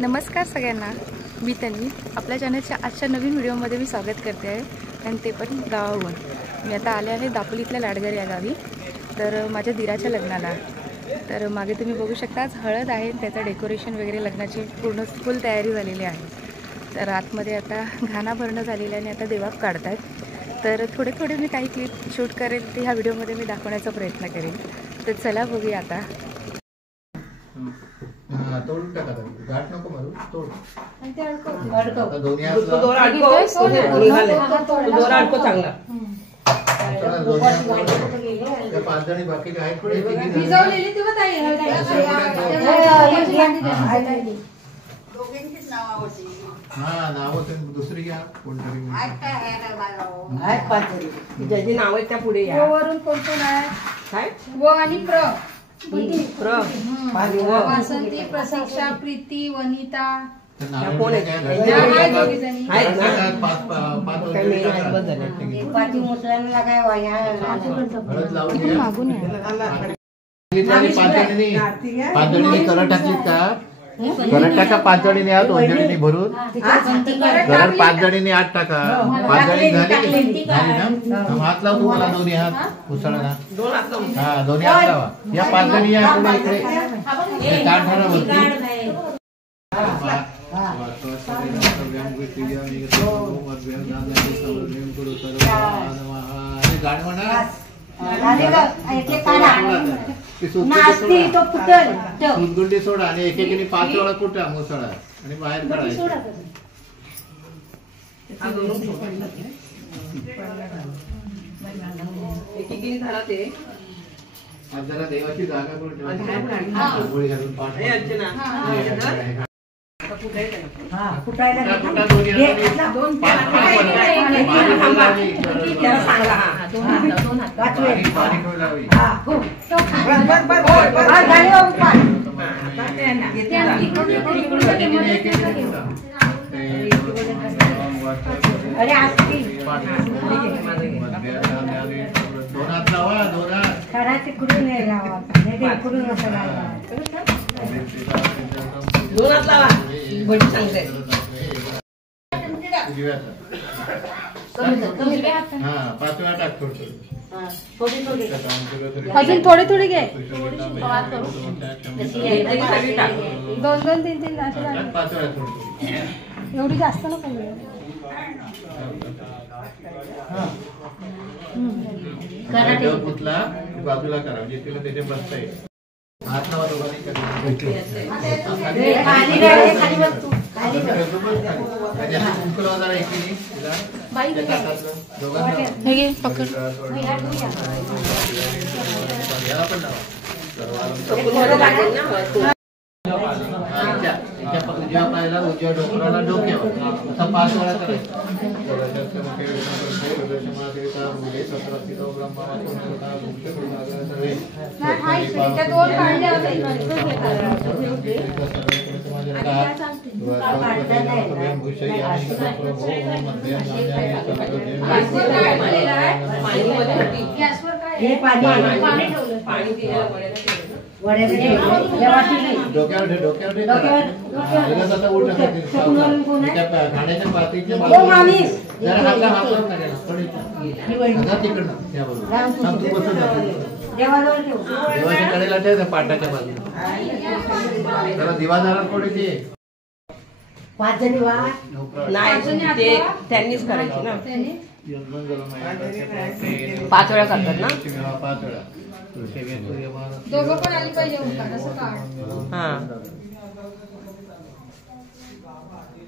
नमस्कार सगळ्यांना, मी तन्वी. आपल्या चॅनलच्या आजच्या नवीन व्हिडिओमध्ये मी स्वागत करते आहे, आणि ते पण गावाहून. मी आता आले आहे दापोलीतल्या लाडघर या गावी, तर माझ्या दिराच्या लग्नाला. तर मागे तुम्ही बघू शकता आज हळद आहे, त्याचं डेकोरेशन वगैरे लग्नाची पूर्ण फुल तयारी झालेली आहे. तर आतमध्ये आता घाणा भरणं झालेलं आहे आणि आता देवाप काढत आहेत. तर थोडे मी काही क्लिप शूट करेल ते ह्या व्हिडिओमध्ये मी दाखवण्याचा प्रयत्न करेन. तर चला बघूया आता. तोडून टाका, गाठ नको मारू, तोड. चांगला पाच जणी बाकी आहेत. हा नाव दुसरी घ्या कोणतरी. ज्याची नाव आहेत त्या पुढे वरून कोण कोण आहे काय व आणि प्र वासंती, प्रतीक्षा, प्रीती, वनिता. कोण आहेत? मागून पाच जणींनी कलर टाकलीत का? कलर टाका. पाच जणींनी आत, 2 जणींनी भरून कलर 5 जणींनी आत टाका. 5 जणी झाली ना? हात लाव तुम्हाला, दोन्ही हात उसळा ना. हा, दोन्ही हात लावा. या 5 जणी या पुढे इकडे काढ धरा वरती. गाण म्हणा. सुनगुंडी सोडा आणि एकेकीने 5 वेळा कुठा मुसळा आणि बाहेर काढायचं. जरा देवाची जागा करून घालून पाठ. अजून थोडे घे. 2-2, 3-3 एवढी जास्त नको. पुतला बाजूला करा म्हणजे तिला त्याच्या बसता येईल. हात लावा दोघांनी. उजव्या पायाला उजव्या डोक्याला डोक्यावर असं 5 वेळा करायचं. खाण्याच्या पातीच्या देवाच्या कडेला ठेव, पाटाच्या बाजूला दिवादारात कोणी ते 5 जणी नाही, ते त्यांनीच करायची ना. 5 वेळा करतात ना. 5 वेळा दोघं पण आली पाहिजे ओंकार असं काढ. हा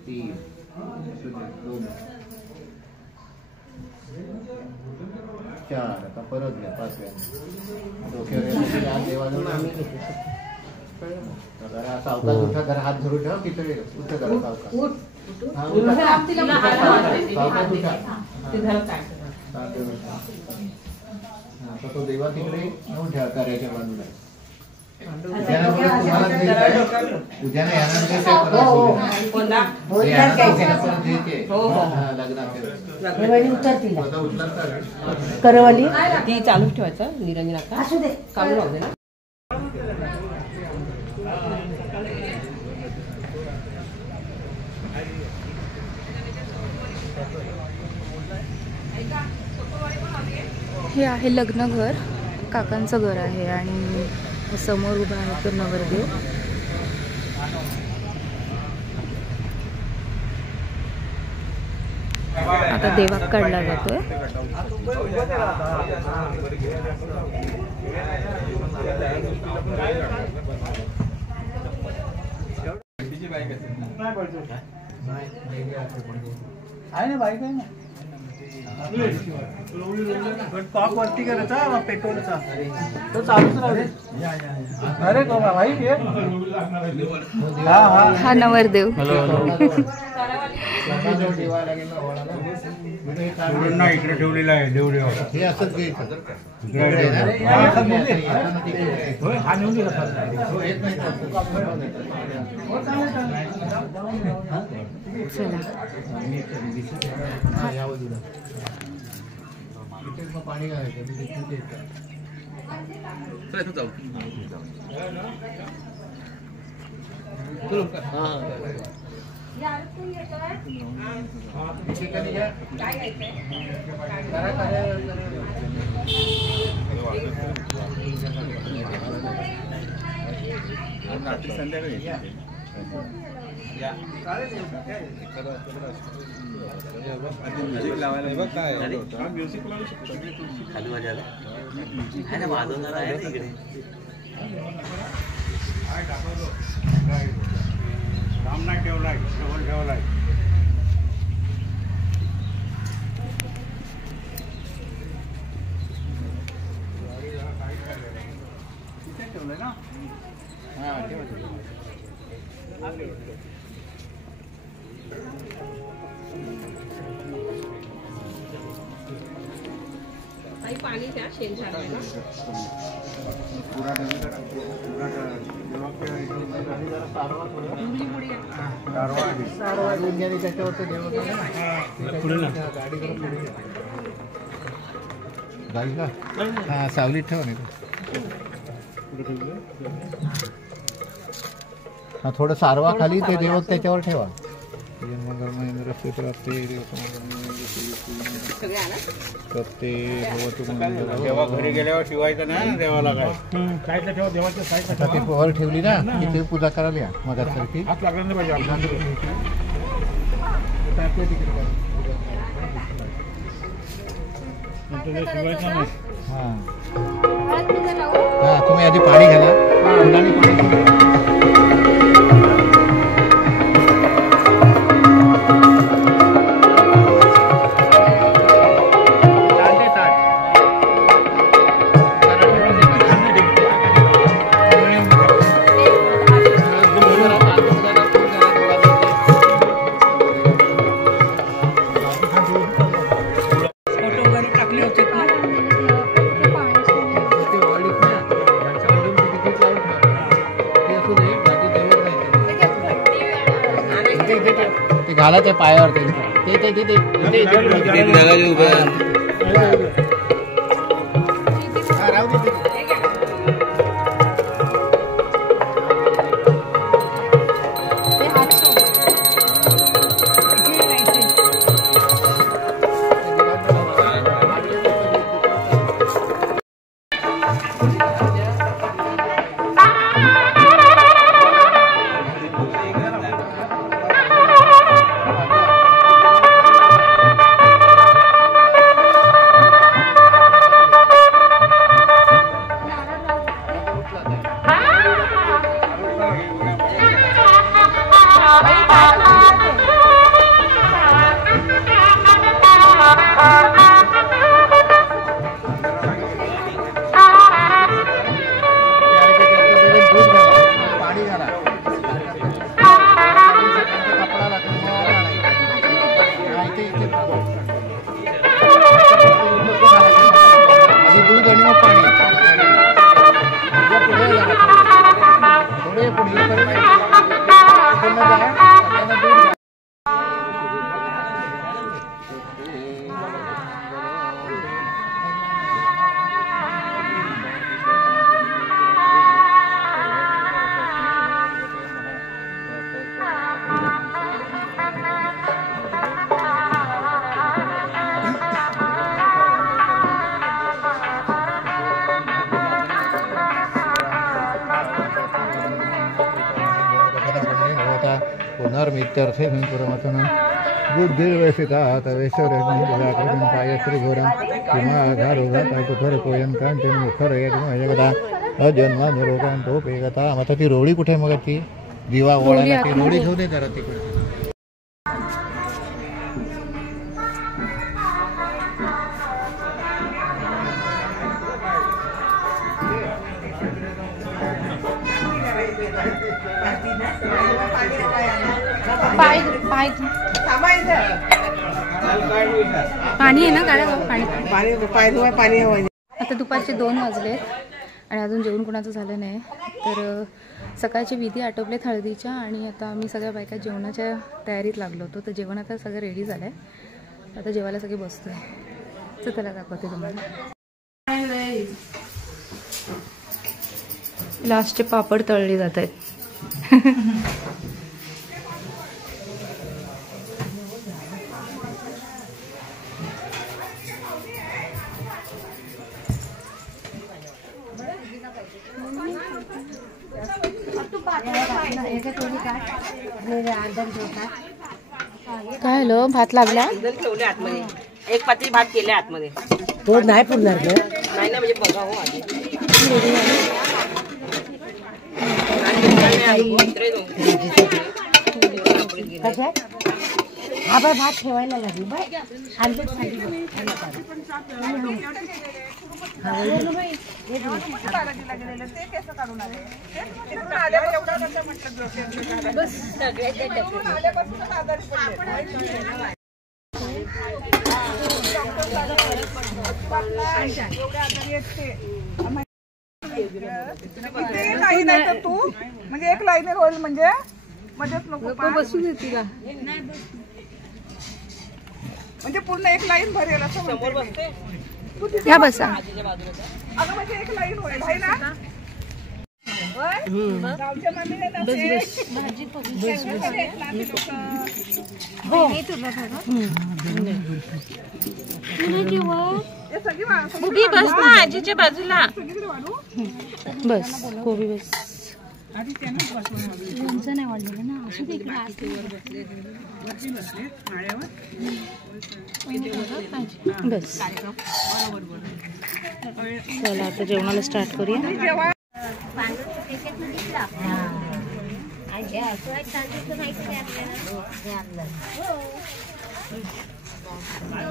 3 4. आता परत घ्या 5 वेळा डोक्यावर देवाजवळ. सावकाश उठा, जरा हात धरून ठेवा. तिथे उठा जरा सावकाश. तो देवा तिकडे नेऊन ठेवा कार्याच्या बाजूला. उद्याला करवली ती चालू ठेवायचं. निरंजन आता चालू राहू दे ना. हे आहे लग्नघर, काकांचं घर आहे आणि समोर उभा आहे तो नवरदेव. आता देवाक काढला जातोय. टॉप वरती करायचा पेट्रोलचा तो चालूच राहते. अरे भाई हा नवरदेव. इकडे ठेवलेला आहे देवदेव. हे असंच घ्यायचं. हा नेऊन दिला पाणी घालायचं. पाणी त्या शेण सावलीत ठेवा नाही. हा थोडं सारवा खाली ते देवक त्याच्यावर ठेवा. देवा घरी गेल्यावर शिवायचं नाही देवाला काय साईडला ठेवा. देवाच्या साईडला ते वर ठेवली ना की ते पूजा करायला या मगासारखी. हात लागला नाही पाहिजे. हा तुम्ही आधी पाणी घाला. घाला ते पायावर ते माता पुनर्मित्यर्थे परमात्मन बुद्धिर्वसिता तवेश्वरं पायश्री घोरं किंवा कांचन मुखरयगदा अजन्मा निरोगांतोपेगता. आता ती रोळी कुठे मग ती दिवा ओळायला ती रोळी घेऊन ये जरा तिकडे. पाणी आहे ना काढा पाणी. पाणी. आता दुपारचे 2 वाजले आणि अजून जेवण कोणाचं झालं नाही. तर सकाळचे विधी आटोपलेत हळदीच्या आणि आता आम्ही सगळ्या बायका जेवणाच्या तयारीत लागलो होतो. तर जेवण आता सगळं रेडी झालं आहे. आता जेवायला सगळे बसतोय. तर त्याला दाखवते तुम्हाला. लास्टचे पापड तळले जात आहेत. काय हॅलो भात लागला. ठेवले आतमध्ये 1 पाती भात केले आतमध्ये. तो नाही पुरणार ग. नाही ना म्हणजे बघा हो आधी. हा बाय भात ठेवायला लागेल बाय. नाही नाही तर तू म्हणजे 1 लाईन होईल म्हणजे मध्येच नको बसू देते का म्हणजे पूर्ण 1 लाईन भरेल असं समोर बसते. या बसा. अगं म्हणजे 1 लाईन होईल आहे ना. गावच्या मामीने ना भाजी बस ना आजीच्या बाजूला. बस कोबी बस. लोणचं नाही वाढलेलं ना. असू दे बस. चला आता जेवणाला स्टार्ट करूया.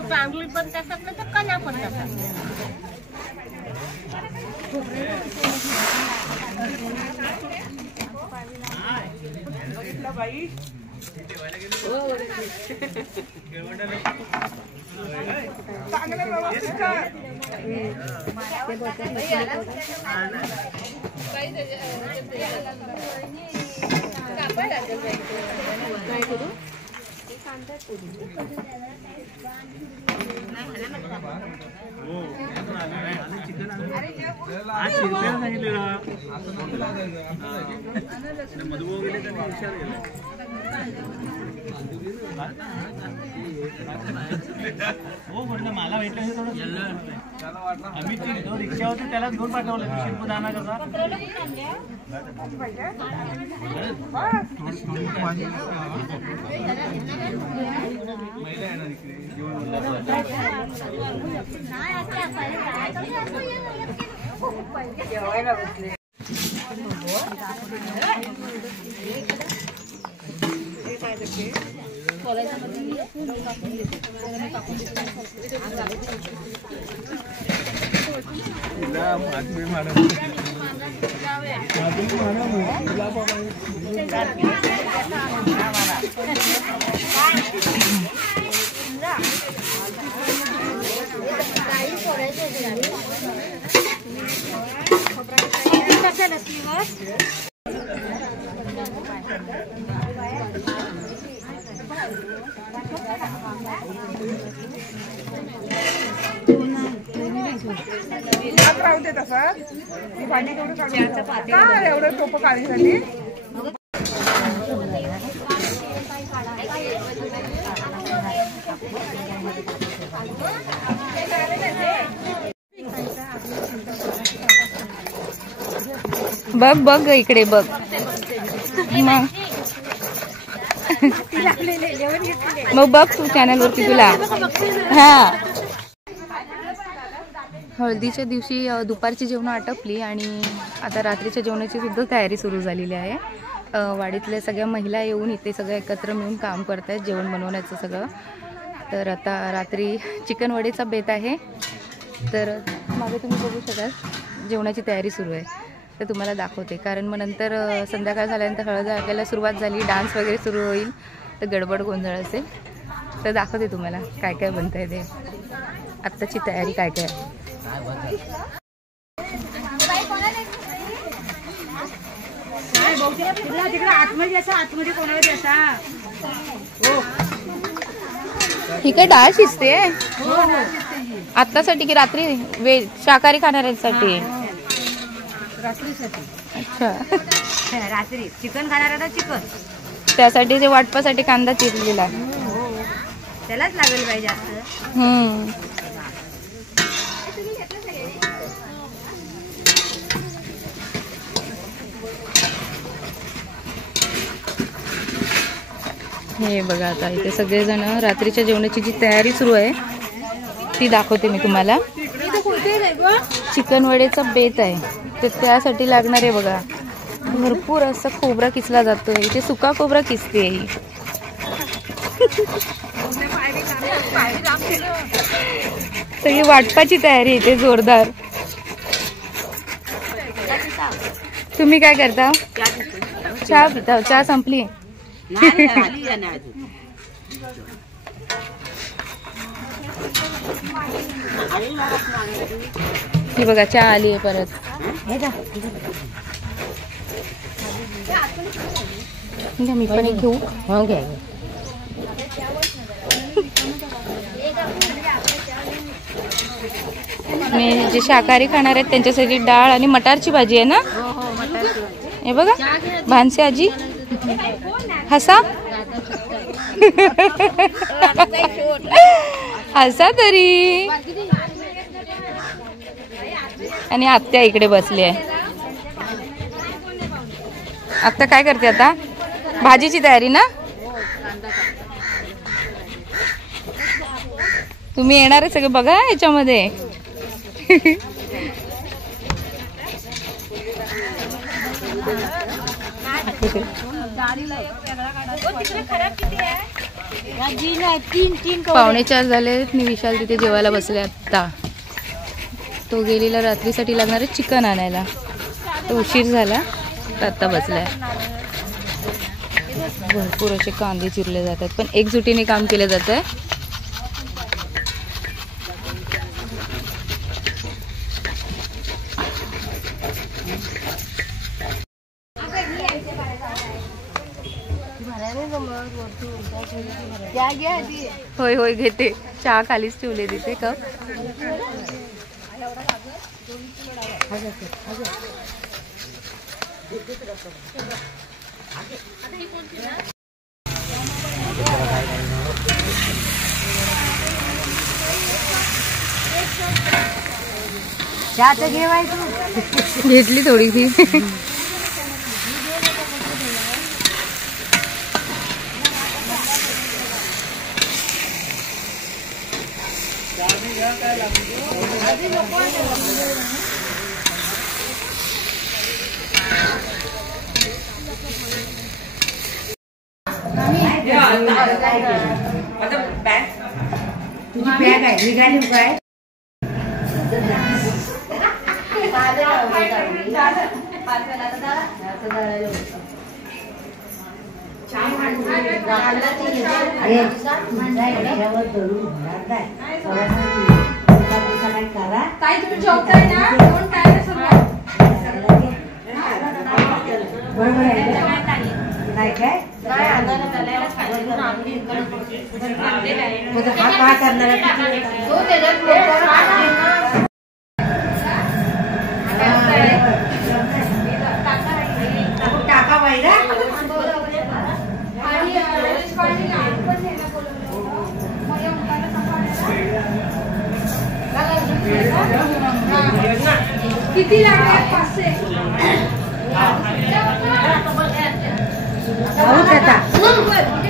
तांदूळ पण तसाच ना तर कणा पण तसाच. काय करू हो म्हटलं मला भेटलं हे थोडं आम्ही रिक्षा होती त्यालाच घेऊन पाठवलं. शिल्पदाना कसा राहू दे तसं. मी भांडी तेवढं काढून का एवढं टोपं काळी झाली. बघ बघ इकडे बघ. मग मग बघ तू चॅनल वरती तुला. हा हळदीच्या दिवशी दुपारची जेवणं आटपली आणि आता रात्रीच्या जेवणाची सुद्धा तयारी सुरू झालेली आहे. वाडीतल्या सगळ्या महिला येऊन इथे सगळं एकत्र मिळून काम करत आहेत जेवण बनवण्याचं सगळं. तर आता रात्री चिकन वडेचा बेत आहे. तर मागे तुम्ही बघू शकाल जेवणाची तयारी सुरू आहे. तर तुम्हाला दाखवते कारण मग नंतर संध्याकाळ झाल्यानंतर हळद लागल्याला सुरुवात झाली, डान्स वगैरे सुरू होईल, तर गडबड गोंधळ असेल. तर दाखवते तुम्हाला काय काय बनतंय ते, आत्ताची तयारी काय काय आहे. ही काय डाळ शिजते आत्तासाठी की रात्री शाकाहारी खाणाऱ्यांसाठी? अच्छा रात्री चिकन खाणार चिकन त्यासाठी ते वाटपासाठी कांदा चिरलेला त्यालाच लागेल पाहिजे जास्त. हे बघा आता इथे सगळेजण रात्रीच्या जेवणाची जी तयारी सुरू आहे ती दाखवते मी तुम्हाला. चिकन वडेचा बेत आहे तर त्यासाठी लागणार आहे बघा भरपूर असा खोबरा किसला जातोय. इथे सुका खोबरा किसते ही. सगळी वाटपाची तयारी इथे जोरदार. तुम्ही काय करता? चहा पिता? चहा संपली? ही बघा चहा आली आहे परत. मी पण एक घेऊ. मी जे शाकाहारी खाणार आहेत त्यांच्यासाठी डाळ आणि मटारची भाजी आहे ना. हे बघा भानसे आजी हसा हसा तरी. आणि आत्या इकडे बसली आहे. आत्ता काय करते? आता भाजीची तयारी ना. तुम्ही येणार आहे सगळे बघा याच्यामध्ये. पावणे 4 झाले. मी विशाल तिथे जेवायला बसले आत्ता. तो गेलेला रात्रीसाठी लागणार चिकन आणायला. तो उशीर झाला तर आत्ता बसलाय. भरपूर असे कांदे चिरले जातात पण एकजुटीने काम केलं जात आहे. होय होय घेते. चहा खालीच ठेवले तिथे कप. चहा तर घेवायचं. घेतली थोडीशी. तुझी बॅग आहे निघाली काय? बरोबर आहे काय? हा काय करणार टाका पाहिजे. किती लागले? 500. बहुत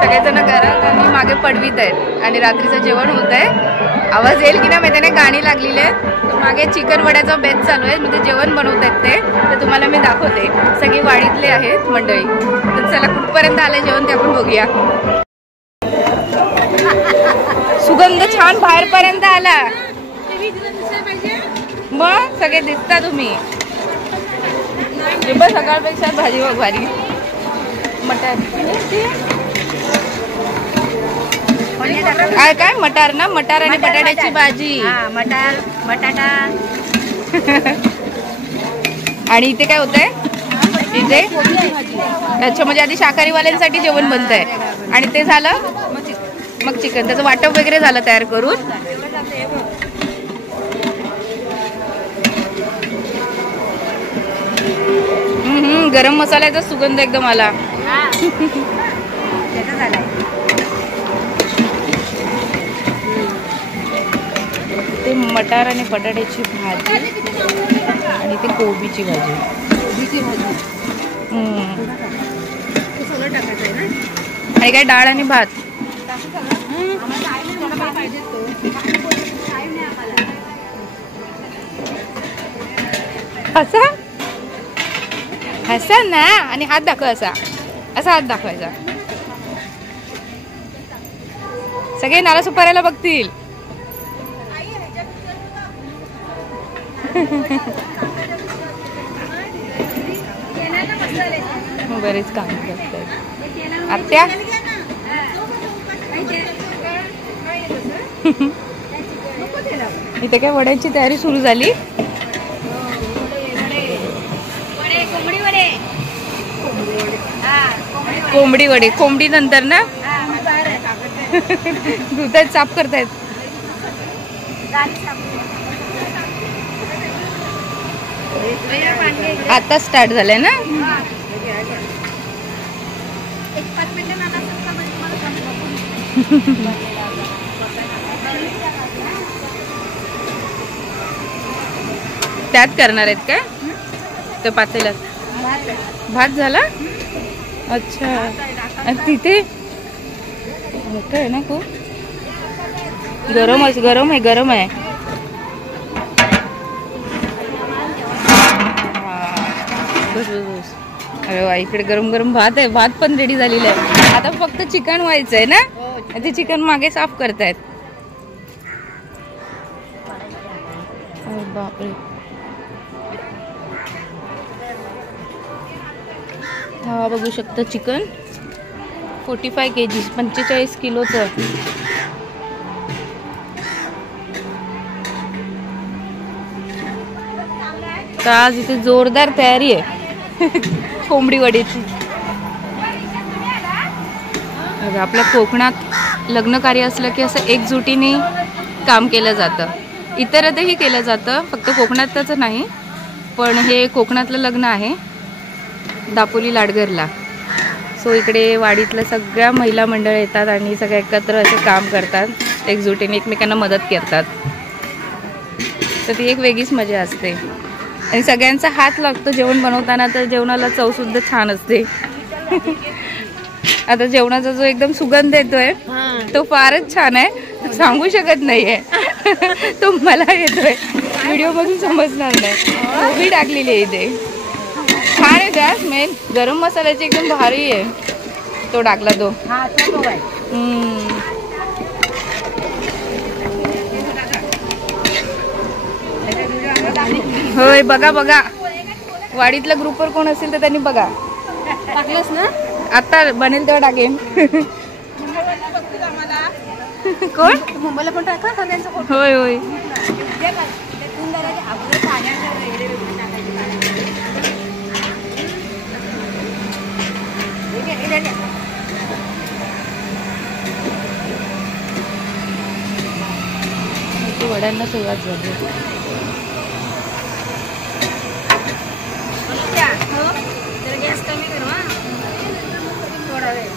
सगळेजण घरात आणि मागे पडवीत आहेत आणि रात्रीचं जेवण होत आहे. आवाज येईल की ना माहिती नाही, गाणी लागलेली आहेत. मागे चिकन वड्याचा बेत चालू आहे, म्हणजे जेवण बनवत आहेत ते, तर तुम्हाला मी दाखवते. सगळी वाडीतले आहेत मंडळी. तर चला कुठपर्यंत आले जेवण ते आपण बघूया. सुगंध छान बाहेरपर्यंत आला. मग सगळे दिसता तुम्ही. सकाळपेक्षा भाजी बघ भारी. मटार काय मटार ना, मटार आणि बटाट्याची भाजी. मटार बटाटा. आणि इथे काय होतंय, इथे अच्छा म्हणजे आधी शाकाहारीवाल्यांसाठी जेवण बनतंय आणि ते झालं मग चिकन. त्याचं वाटप वगैरे झालं तयार करून. गरम मसाल्याचा सुगंध एकदम आला. ते मटार आणि बटाट्याची भाजी आणि ते कोबीची भाजी. आणि काय डाळ आणि भात. असा असा ना, आणि हात दाखव. असा असा हात दाखवायचा. सगळे नाला सुपाऱ्याला बघतील. बरेच काम करतात आत्या. इथे काय वड्यांची तयारी सुरू झाली. कोंबडी वडे. कोंबडी नंतर ना दुधात साफ करतायत. आता स्टार्ट झालंय ना. त्यात करणार आहेत काय ते पातेल्यात. भात झाला. अच्छा. आणि तिथे मोठं आहे ना खूप. गरम आहे गरम आहे. अरे वा, इकडे गरम गरम भात आहे. भात पण रेडी झालेला आहे. आता फक्त चिकन व्हायचंय ना. ते चिकन मागे साफ करतायत. बापरे. हा बघू शकता चिकन 45 kg 45 किलोचं. तर आज इथे जोरदार तयारी आहे कोंबडी वडीची. आपल्या कोकणात लग्न कार्य असलं की असं एकजुटीने काम केलं जातं. इतरतही केलं जातं, फक्त कोकणातच नाही. पण हे कोकणातलं लग्न आहे दापोली लाडगरला. सो इकडे वाडीतल्या सगळ्या महिला मंडळ येतात आणि सगळे एकत्र असे काम करतात, एकजुटीने एकमेकांना मदत करतात. तर ती एक वेगळीच मजा असते आणि सगळ्यांचा हात लागतो जेवण बनवताना. तर जेवणाला चवसुद्धा छान असते. आता जेवणाचा जो एकदम सुगंध येतोय तो फारच छान आहे, सांगू शकत नाहीये. तो मला येतोय, व्हिडिओ मधून समजणार नाही. कोबी टाकलेली आहे इथे. छान आहे. गॅस मेन गरम मसाल्याची एकदम भारी आहे. तो टाकला तो. होय बघा बघा. वाडीतल्या ग्रुपवर कोण असेल तर त्यांनी बघा. टाकलंस ना. आता बनेल तेव्हा टाकेन. कोण? मुंबईला पण टाका सगळ्यांचा फोटो. होय होय. वड्यांना सुरुवात झाली. गॅस कमी करू हा थोडा वेळ.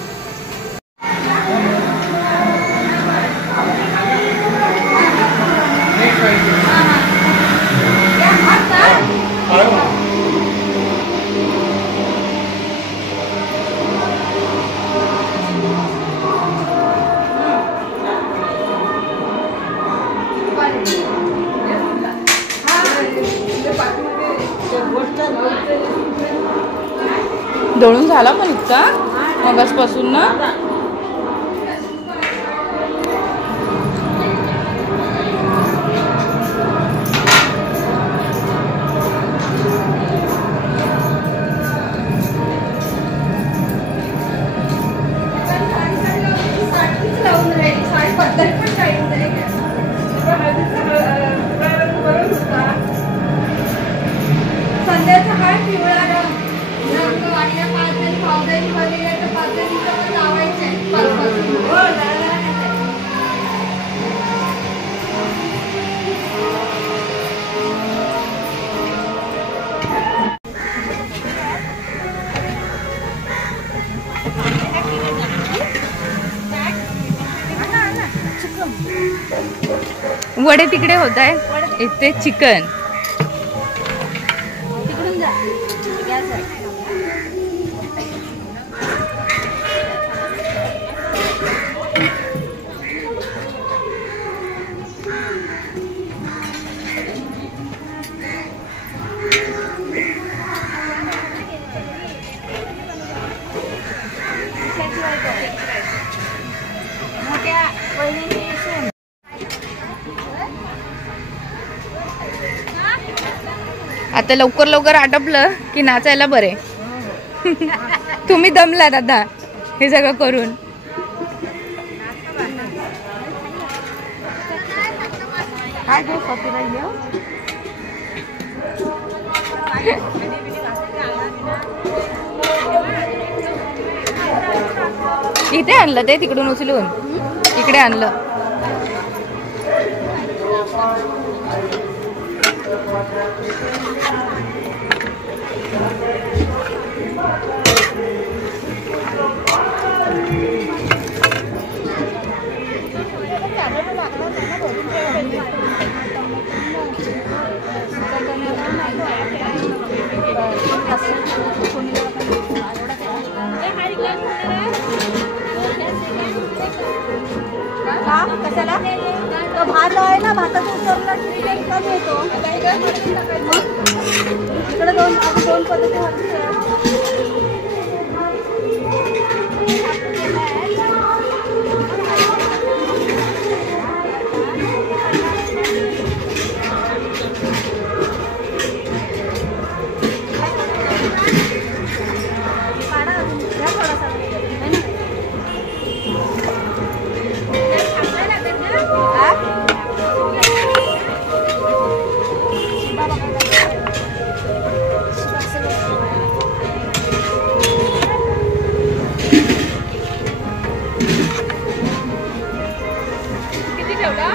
दळून झाला पण इतका मगासपासून ना. संध्याचा हार पिवळा रंग वाटल्या 5 जणी पावडरी वगैरे तर 5 जणीचं पण लावायचं आहे. वडे तिकडे होत आहे, इथे चिकन. तिकडून जा गॅस आहे. मोठ्या वहिनीने आता लवकर लवकर आटपलं की नाचायला बरे. तुम्ही दमलात आता हे सगळं करून. काय गो इथे आणलं ते तिकडून उचलून इकडे आणलं. कशाला तो भात आहे ना, भाताचा उतरला कमी येतो. इकडे दोन पद्धती किती ठेवला?